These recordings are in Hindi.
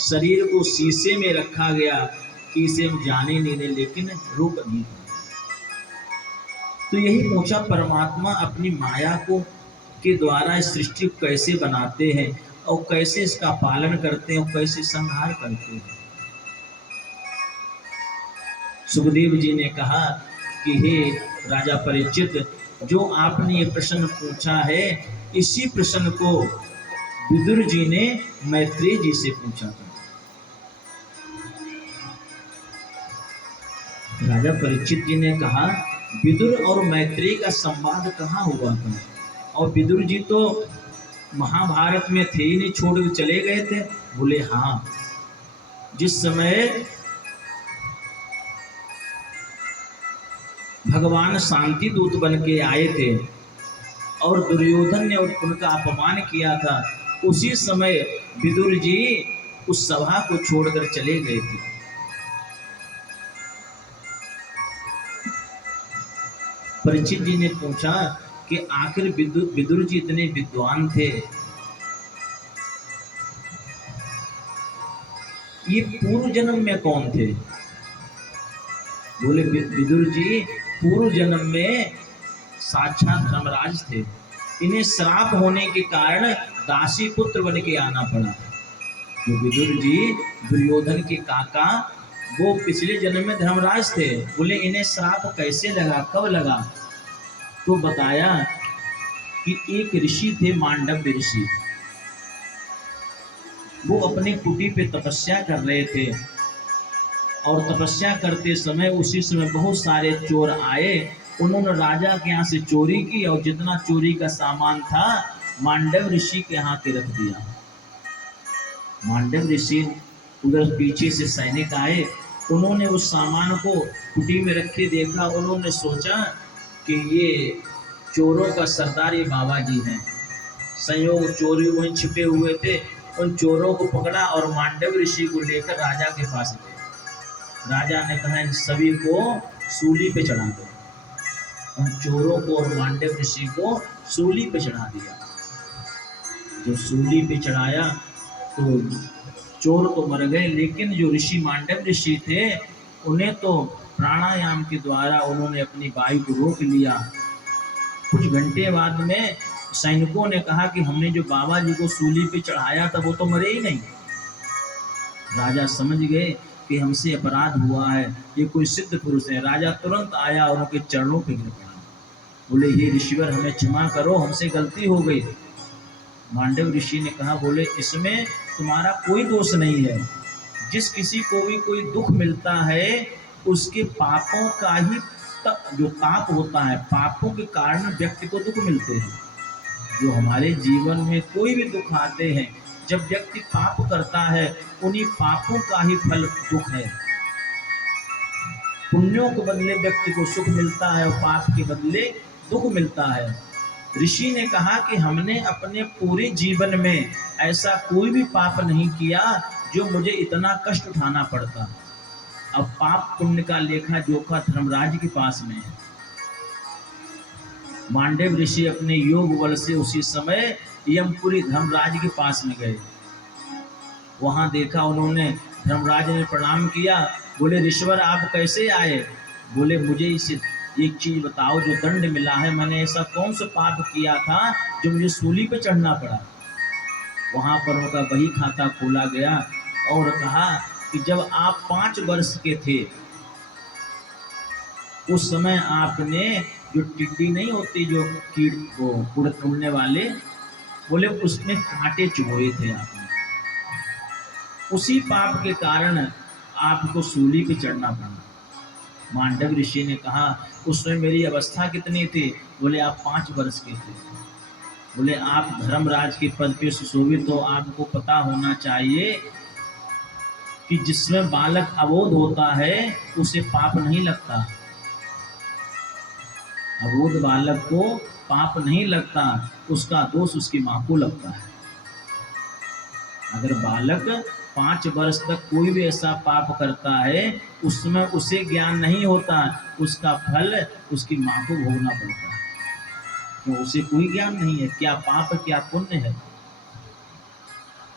शरीर को शीशे में रखा गया कि इसे हम जाने नहीं दे, लेकिन रूप नहीं है। तो यही पूछा परमात्मा अपनी माया को के द्वारा इस सृष्टि को कैसे बनाते हैं और कैसे इसका पालन करते हैं और कैसे संहार करते हैं। सुखदेव जी ने कहा कि हे राजा परीक्षित, जो आपने ये प्रश्न पूछा है, इसी प्रश्न को विदुर जी ने मैत्रेय जी से पूछा था। राजा परीक्षित जी ने कहा, विदुर और मैत्रेय का संवाद कहाँ हुआ था? और विदुर जी तो महाभारत में थे ही नहीं, छोड़ के चले गए थे। बोले हाँ, जिस समय भगवान शांति दूत बन के आए थे और दुर्योधन ने उनका अपमान किया था, उसी समय विदुर जी उस सभा को छोड़कर चले गए थे। परीक्षित जी ने पूछा कि आखिर विदुर जी इतने विद्वान थे, ये पूर्व जन्म में कौन थे? बोले विदुर जी पूर्व जन्म में साक्षात धर्मराज थे। इन्हें श्राप होने के कारण दासी पुत्र बन के आना पड़ा। जो विदुर जी दुर्योधन के काका, वो पिछले जन्म में धर्मराज थे। बोले इन्हें श्राप कैसे लगा, कब लगा? तो बताया कि एक ऋषि थे, मांडव्य ऋषि। वो अपनी कुटी पे तपस्या कर रहे थे और तपस्या करते समय उसी समय बहुत सारे चोर आए। उन्होंने राजा के यहाँ से चोरी की और जितना चोरी का सामान था मांडव ऋषि के यहाँ के रख दिया। मांडव ऋषि उधर पीछे से सैनिक आए, उन्होंने उस सामान को कुटी में रखे देखा। उन्होंने सोचा कि ये चोरों का सरदार ये बाबा जी हैं। संयोग चोरी वहीं छिपे हुए थे। उन चोरों को पकड़ा और मांडव ऋषि को लेकर राजा के पास गए। राजा ने कहा इन सभी को सूली पे चढ़ा दो। उन चोरों को और मांडव ऋषि को सूली पे चढ़ा दिया। जो सूली पे चढ़ाया तो चोर तो मर गए, लेकिन जो ऋषि मांडव ऋषि थे उन्हें तो प्राणायाम के द्वारा उन्होंने अपनी वायु को रोक लिया। कुछ घंटे बाद में सैनिकों ने कहा कि हमने जो बाबा जी को सूली पे चढ़ाया था वो तो मरे ही नहीं। राजा समझ गए कि हमसे अपराध हुआ है, ये कोई सिद्ध पुरुष है। राजा तुरंत आया और उनके चरणों पे गिर पड़ा। बोले हे ऋषिवर, हमें क्षमा करो, हमसे गलती हो गई। मांडव ऋषि ने कहा, बोले इसमें तुम्हारा कोई दोष नहीं है। जिस किसी को भी कोई दुख मिलता है उसके पापों का ही जो ताप होता है, पापों के कारण व्यक्ति को दुख मिलते हैं। जो हमारे जीवन में कोई भी दुख आते हैं, जब व्यक्ति पाप करता है उन्हीं पापों का ही फल दुख है। पुण्यों के बदले व्यक्ति को सुख मिलता है और पाप के बदले दुख मिलता है। ऋषि ने कहा कि हमने अपने पूरे जीवन में ऐसा कोई भी पाप नहीं किया जो मुझे इतना कष्ट उठाना पड़ता। अब पाप पुण्य का लेखा जोखा धर्मराज के पास में है। मांडव ऋषि अपने योग बल से उसी समय यमपुरी धर्मराज के पास में गए। वहां देखा उन्होंने, धर्मराज ने प्रणाम किया। बोले ऋषिवर आप कैसे आए? बोले मुझे इसे एक चीज बताओ, जो दंड मिला है, मैंने ऐसा कौन सा पाप किया था जो मुझे सूली पे चढ़ना पड़ा? वहां पर उनका बही खाता खोला गया और कहा कि जब आप 5 वर्ष के थे उस समय आपने जो टिड्डी नहीं होती, जो कीट को उड़ने वाले, बोले उसमें कांटे चुभोए थे आपने। उसी पाप के कारण आपको सूली पे चढ़ना पड़ा। मांडव ऋषि ने कहा उसमें मेरी अवस्था कितनी थी? बोले आप 5 वर्ष के थे। बोले आप धर्मराज के पद पे सुशोभित हो, आपको पता होना चाहिए कि जिसमें बालक अबोध होता है उसे पाप नहीं लगता। अबोध बालक को पाप नहीं लगता, उसका दोष उसकी मां को लगता है। अगर बालक 5 वर्ष तक कोई भी ऐसा पाप करता है उसमें उसे ज्ञान नहीं होता, उसका फल उसकी मां को भोगना पड़ता है। तो उसे कोई ज्ञान नहीं है क्या पाप क्या पुण्य है।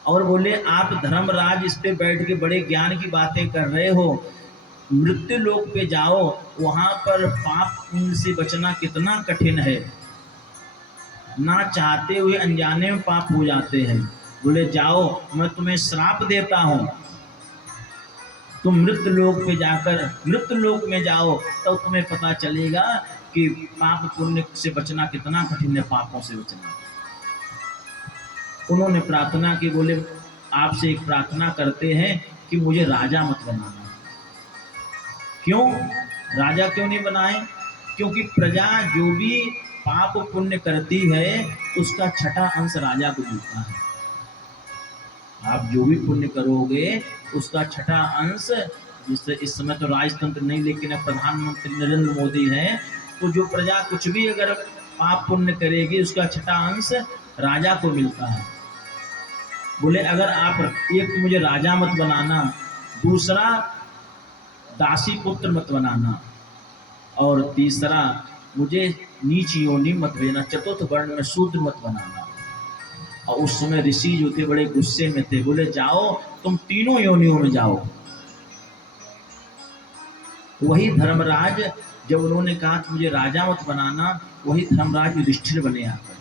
और बोले आप धर्मराज इस पे बैठ के बड़े ज्ञान की बातें कर रहे हो, मृत्यु लोक पे जाओ, वहां पर पाप पुण्य से बचना कितना कठिन है, ना चाहते हुए अनजाने में पाप हो जाते हैं। बोले जाओ मैं तुम्हें श्राप देता हूं, तुम मृत्यु लोक पे जाकर मृत्यु लोक में जाओ तो तुम्हें पता चलेगा कि पाप पुण्य से बचना कितना कठिन है, पापों से बचना। उन्होंने प्रार्थना की, बोले आपसे एक प्रार्थना करते हैं कि मुझे राजा मत बनाना। क्यों राजा क्यों नहीं बनाए? क्योंकि प्रजा जो भी पाप पुण्य करती है उसका छठा अंश राजा को मिलता है। आप जो भी पुण्य करोगे उसका छठा अंश, जिससे इस समय तो राजतंत्र नहीं लेकिन अब प्रधानमंत्री नरेंद्र मोदी हैं, तो जो प्रजा कुछ भी अगर पाप पुण्य करेगी उसका छठा अंश राजा को मिलता है। बोले अगर आप एक तो मुझे राजा मत बनाना, दूसरा दासी पुत्र मत बनाना, और तीसरा मुझे नीच योनि मत भेजना, चतुर्थ वर्ण में शूद्र मत बनाना। और उस समय ऋषि जो थे बड़े गुस्से में थे, बोले जाओ तुम तीनों योनियों में जाओ। वही धर्मराज, जब उन्होंने कहा कि मुझे राजा मत बनाना, वही धर्मराज युधिष्ठिर बने आकर,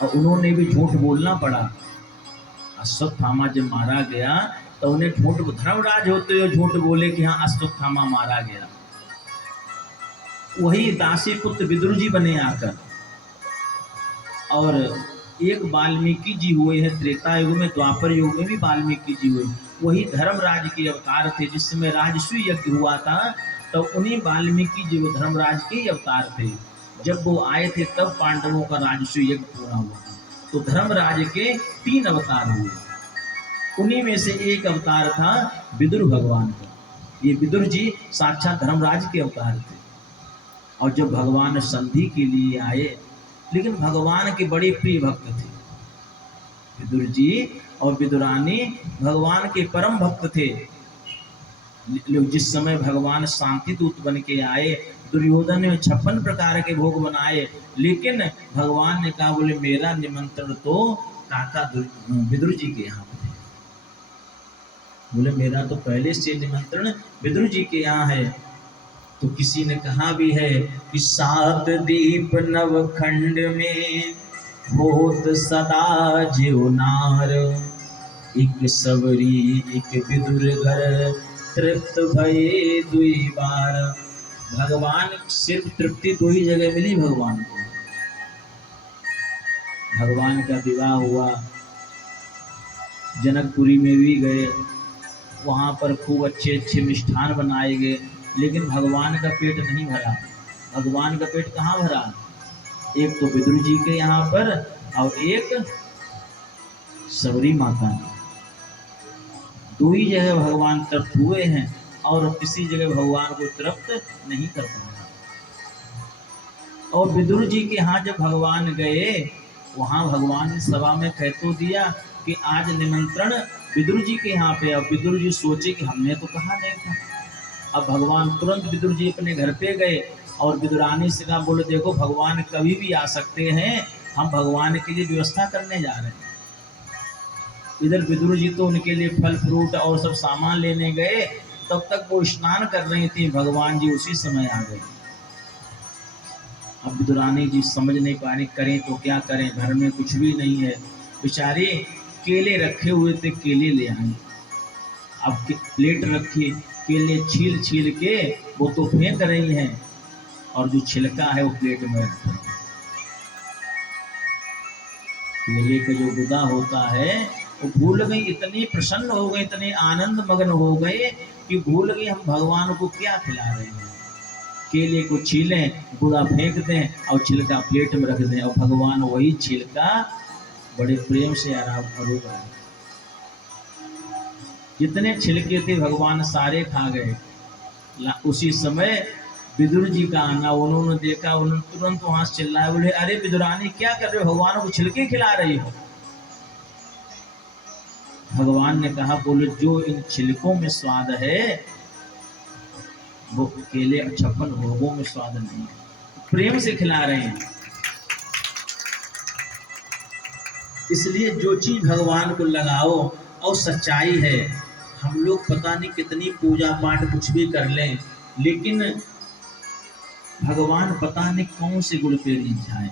और उन्होंने भी झूठ बोलना पड़ा। अश्वत्थामा जब मारा गया तो उन्हें झूठ, धर्मराज होते हुए झूठ बोले कि हाँ अश्वत्थामा मारा गया। वही दासी पुत्र विदुर जी बने आकर, और एक वाल्मीकि जी हुए हैं त्रेता युग में, द्वापर युग में भी वाल्मीकि जी हुए, वही धर्मराज के अवतार थे। जिस समय राजसूय यज्ञ हुआ था तो उन्हीं वाल्मीकि जी वो धर्मराज के अवतार थे। जब वो आए थे तब पांडवों का राजसूय यज्ञ पूरा हुआ था। तो धर्मराज के 3 अवतार हुए, उन्हीं में से एक अवतार था विदुर भगवान का। ये विदुर जी साक्षात धर्मराज के अवतार थे। और जब भगवान संधि के लिए आए, लेकिन भगवान के बड़े प्रिय भक्त थे विदुर जी, और विदुरानी भगवान के परम भक्त थे। जिस समय भगवान शांति दूत बन के आए, दुर्योधन ने 56 प्रकार के भोग बनाए, लेकिन भगवान ने कहा, बोले मेरा निमंत्रण तो काका विदुर जी के यहाँ पे, बोले मेरा तो पहले से निमंत्रण विदुर जी के यहाँ है। तो किसी ने कहा भी है कि 7 दीप नवखंड में होत सदा जीवनार, एक सबरी एक विदुर घर तृप्त भये दुई बार। भगवान सिर्फ तृप्ति 2 ही जगह मिली भगवान को। भगवान का विवाह हुआ, जनकपुरी में भी गए, वहाँ पर खूब अच्छे अच्छे मिष्ठान बनाए गए, लेकिन भगवान का पेट नहीं भरा। भगवान का पेट कहाँ भरा? एक तो विदुर जी के यहाँ पर, और एक सबरी माता ने। 2 ही जगह भगवान तृप्त हुए हैं, और किसी जगह भगवान को तृप्त नहीं कर पाया। और विदुर जी के यहाँ जब भगवान गए, वहाँ भगवान ने सभा में कह तो दिया कि आज निमंत्रण विदुर जी के यहाँ पे। अब विदुर जी सोचे कि हमने तो कहा नहीं था। अब भगवान तुरंत विदुर जी अपने घर पे गए और विदुरानी से कहा, बोले देखो भगवान कभी भी आ सकते हैं, हम भगवान के लिए व्यवस्था करने जा रहे हैं। इधर विदुर जी तो उनके लिए फल फ्रूट और सब सामान लेने गए, तब तक वो स्नान कर रही थी, भगवान जी उसी समय आ गए। अब विदुरानी जी समझ नहीं पा रही, करें तो क्या करें, घर में कुछ भी नहीं है। बेचारे केले रखे हुए थे, केले ले आए। अब प्लेट रखी, केले छील छील के वो तो फेंक रही हैं, और जो छिलका है वो प्लेट में रखते हैं। केले का जो गुदा होता है वो भूल गई, इतनी प्रसन्न हो गई, इतने आनंद मग्न हो गए कि भूल गई हम भगवान को क्या खिला रहे हैं। केले को छीलें, गुदा फेंक दें और छिलका प्लेट में रख दें, और भगवान वही छिलका बड़े प्रेम से आराम करोगे। जितने छिलके थे भगवान सारे खा गए। उसी समय विदुर जी का आना, उन्होंने देखा, उन्होंने तुरंत वहां से चिल्लाए, बोले अरे विदुरानी क्या कर रहे हो, भगवान को छिलके खिला रही हो। भगवान ने कहा, बोले जो इन छिलकों में स्वाद है वो केले 56 भोगों में स्वाद नहीं है। प्रेम से खिला रहे हैं। इसलिए जो चीज़ भगवान को लगाओ और सच्चाई है। हम लोग पता नहीं कितनी पूजा पाठ कुछ भी कर लें, लेकिन भगवान पता नहीं कौन से गुण पे रिझाए।